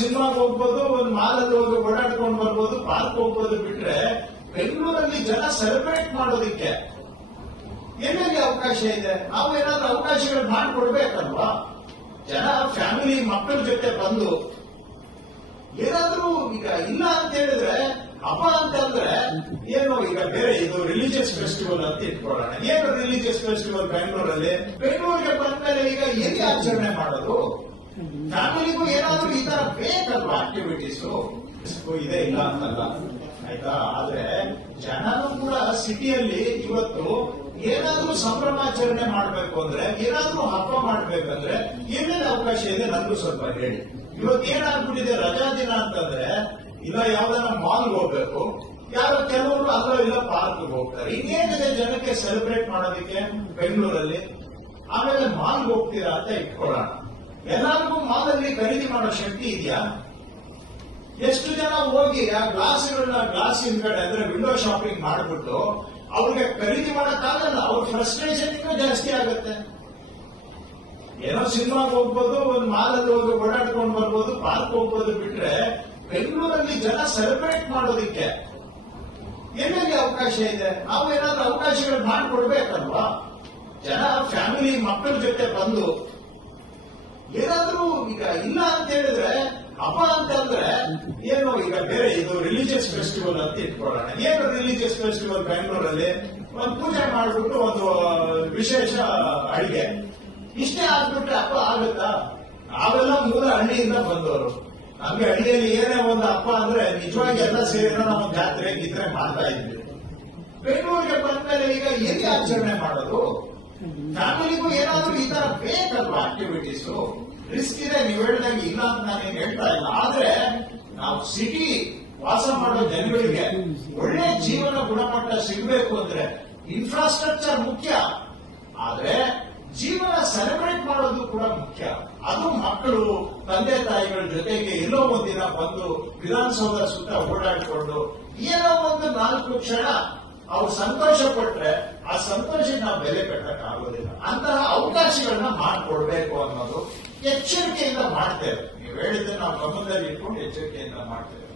ಸಿನಿಮಾಗೆ ಹೋಗ್ಬೋದು, ಒಂದು ಮಾಲಲ್ಲಿ ಹೋಗಿ ಓಡಾಡ್ಕೊಂಡು ಬರ್ಬೋದು, ಪಾರ್ಕ್ ಹೋಗ್ಬೋದು. ಬಿಟ್ರೆ ಬೆಂಗಳೂರಲ್ಲಿ ಜನ ಸೆಲೆಬ್ರೇಟ್ ಮಾಡೋದಿಕ್ಕೆ ಎಲ್ಲೆಲ್ಲಿ ಅವಕಾಶ ಇದೆ? ನಾವು ಏನಾದ್ರೂ ಅವಕಾಶಗಳು ಮಾಡಿಕೊಡ್ಬೇಕಲ್ವಾ? ಜನ ಫ್ಯಾಮಿಲಿ ಮಕ್ಕಳ ಜೊತೆ ಬಂದು ಏನಾದ್ರೂ ಈಗ ಇಲ್ಲ ಅಂತ ಹೇಳಿದ್ರೆ ಹಬ್ಬ ಅಂತಂದ್ರೆ ಏನು, ಈಗ ಬೇರೆ ಇದು ರಿಲಿಜಿಯಸ್ ಫೆಸ್ಟಿವಲ್ ಅಂತ ಇಟ್ಕೊಳ್ಳೋಣ. ಏನು ರಿಲಿಜಿಯಸ್ ಫೆಸ್ಟಿವಲ್ ಬೆಂಗಳೂರಲ್ಲಿ? ಬೆಂಗಳೂರಿಗೆ ಬಂದ್ಮೇಲೆ ಈಗ ಎಲ್ಲಿ ಆಚರಣೆ ಮಾಡೋದು? ಫ್ಯಾಮಿಲಿಗೂ ಏನಾದ್ರೂ ಈ ತರ ಬೇಕಲ್ವಾ ಆಕ್ಟಿವಿಟೀಸ್? ಇದೆ, ಇಲ್ಲ ಅಂತಲ್ಲ, ಆಯ್ತಾ? ಆದ್ರೆ ಜನರು ಕೂಡ ಸಿಟಿಯಲ್ಲಿ ಇವತ್ತು ಏನಾದ್ರೂ ಸಂಭ್ರಮಾಚರಣೆ ಮಾಡ್ಬೇಕು ಅಂದ್ರೆ, ಏನಾದ್ರೂ ಹಬ್ಬ ಮಾಡ್ಬೇಕಂದ್ರೆ ಏನೇನು ಅವಕಾಶ ಇದೆ ನನಗೂ ಸ್ವಲ್ಪ ಹೇಳಿ. ಇವತ್ತು ಏನಾಗ್ಬಿಟ್ಟಿದೆ, ರಜಾ ದಿನ ಅಂತಂದ್ರೆ ಇಲ್ಲ ಯಾವ್ದಾರ ಮಾಲ್ಗೆ ಹೋಗ್ಬೇಕು, ಯಾರೋ ಕೆಲವರು ಅಲ್ಲೋ ಇಲ್ಲ ಪಾರ್ಕ್ ಹೋಗ್ತಾರೆ. ಇನ್ನೇನಿದೆ ಜನಕ್ಕೆ ಸೆಲೆಬ್ರೇಟ್ ಮಾಡೋದಕ್ಕೆ ಬೆಂಗಳೂರಲ್ಲಿ? ಆಮೇಲೆ ಮಾಲ್ಗೆ ಹೋಗ್ತೀರಾ ಅಂತ ಇಟ್ಕೊಳ್ಳೋಣ. ಎಲ್ಲರಿಗೂ ಮಾಲಲ್ಲಿ ಖರೀದಿ ಮಾಡೋ ಶಕ್ತಿ ಇದೆಯಾ? ಎಷ್ಟು ಜನ ಹೋಗಿ ಆ ಗ್ಲಾಸ್ಗಳನ್ನ ಗ್ಲಾಸ್ ಹಿಂದ್ಗಡೆ ಅಂದ್ರೆ ವಿಂಡೋ ಶಾಪಿಂಗ್ ಮಾಡ್ಬಿಟ್ಟು ಅವ್ರಿಗೆ ಖರೀದಿ ಮಾಡಕ್ಕಾಗಲ್ಲ. ಅವ್ರ ಫ್ರಸ್ಟ್ರೇಷನ್ ಇನ್ನೂ ಜಾಸ್ತಿ ಆಗುತ್ತೆ. ಏನೋ ಸಿನಿಮಾಗೆ ಹೋಗ್ಬೋದು, ಒಂದು ಮಾಲಲ್ಲಿ ಹೋಗಿ ಓಡಾಡ್ಕೊಂಡು ಬರ್ಬೋದು, ಪಾರ್ಕ್ ಹೋಗ್ಬೋದು. ಬಿಟ್ರೆ ಬೆಂಗಳೂರಲ್ಲಿ ಜನ ಸೆಲೆಬ್ರೇಟ್ ಮಾಡೋದಿಕ್ಕೆ ಎಲ್ಲೆಲ್ಲಿ ಅವಕಾಶ ಇದೆ? ನಾವು ಏನಾದ್ರೂ ಅವಕಾಶಗಳು ಮಾಡಿಕೊಡ್ಬೇಕಲ್ವಾ? ಜನ ಫ್ಯಾಮಿಲಿ ಮಕ್ಕಳ ಜೊತೆ ಬಂದು ಏನಾದ್ರೂ ಈಗ ಇಲ್ಲ ಅಂತ ಹೇಳಿದ್ರೆ ಹಬ್ಬ ಅಂತಂದ್ರೆ ಏನು, ಈಗ ಬೇರೆ ಇದು ರಿಲಿಜಿಯಸ್ ಫೆಸ್ಟಿವಲ್ ಅಂತ ಇಟ್ಕೊಳ್ಳೋಣ. ಏನು ರಿಲಿಜಿಯಸ್ ಫೆಸ್ಟಿವಲ್ ಬೆಂಗಳೂರಲ್ಲಿ? ಒಂದು ಪೂಜೆ ಮಾಡ್ಬಿಟ್ಟು ಒಂದು ವಿಶೇಷ ಅಡಿಗೆ ಇಷ್ಟೇ ಆಗ್ಬಿಟ್ರೆ ಹಬ್ಬ ಆಗುತ್ತಾ? ನಾವೆಲ್ಲ ಮೂಲ ಹಳ್ಳಿಯಿಂದ ಬಂದವರು. ನಮ್ಗೆ ಹಳ್ಳಿಯಲ್ಲಿ ಏನೇ ಒಂದು ಹಬ್ಬ ಅಂದ್ರೆ ನಿಜವಾಗಿ ಎಲ್ಲ ಸೇರಿದ್ರೆ ನಾವು ಜಾತ್ರೆ ಗೀತ್ರೆ ಮಾಡ್ತಾ ಇದ್ವಿ. ಬೆಂಗಳೂರಿಗೆ ಬಂದ್ಮೇಲೆ ಈಗ ಎಲ್ಲಿ ಆಚರಣೆ ಮಾಡೋದು? ಫ್ಯಾಮಿಲಿಗೂ ಏನಾದ್ರೂ ಈ ತರ ಬೇಕಲ್ವಾ ಆಕ್ಟಿವಿಟೀಸ್? ರಿಸ್ಕ್ ಇದೆ, ನೀವು ಹೇಳಿದಂಗೆ ಇಲ್ಲ ಅಂತ ನಾನೇನು ಹೇಳ್ತಾ ಇಲ್ಲ. ಆದ್ರೆ ನಾವು ಸಿಟಿ ವಾಸ ಮಾಡೋ ಜನಗಳಿಗೆ ಒಳ್ಳೆ ಜೀವನ ಗುಣಮಟ್ಟ ಸಿಗಬೇಕು ಅಂದ್ರೆ ಇನ್ಫ್ರಾಸ್ಟ್ರಕ್ಚರ್ ಮುಖ್ಯ. ಆದ್ರೆ ಜೀವನ ಸೆಲೆಬ್ರೇಟ್ ಮಾಡೋದು ಕೂಡ ಮುಖ್ಯ. ಅದು ಮಕ್ಕಳು ತಂದೆ ತಾಯಿಗಳ ಜೊತೆಗೆ ಎಲ್ಲೋ ಒಂದಿನ ಬಂದು ವಿಧಾನಸೌಧ ಸುತ್ತ ಓಡಾಡಿಕೊಂಡು ಏನೋ ಒಂದು 4 ಕ್ಷಣ ಅವ್ರು ಸಂತೋಷ ಪಟ್ರೆ ಆ ಸಂತೋಷಕ್ಕೆ ನಾವು ಬೆಲೆ ಕಟ್ಟಕ್ಕಾಗೋದಿಲ್ಲ. ಅಂತಹ ಅವಕಾಶಗಳನ್ನ ಮಾಡಿಕೊಡ್ಬೇಕು ಅನ್ನೋದು ಎಚ್ಚರಿಕೆಯಿಂದ ಮಾಡ್ತೇವೆ. ನೀವು ಹೇಳಿದ್ರೆ ನಾವು ಗಮನದಲ್ಲಿ ಇಟ್ಕೊಂಡು ಎಚ್ಚರಿಕೆಯಿಂದ ಮಾಡ್ತೇವೆ.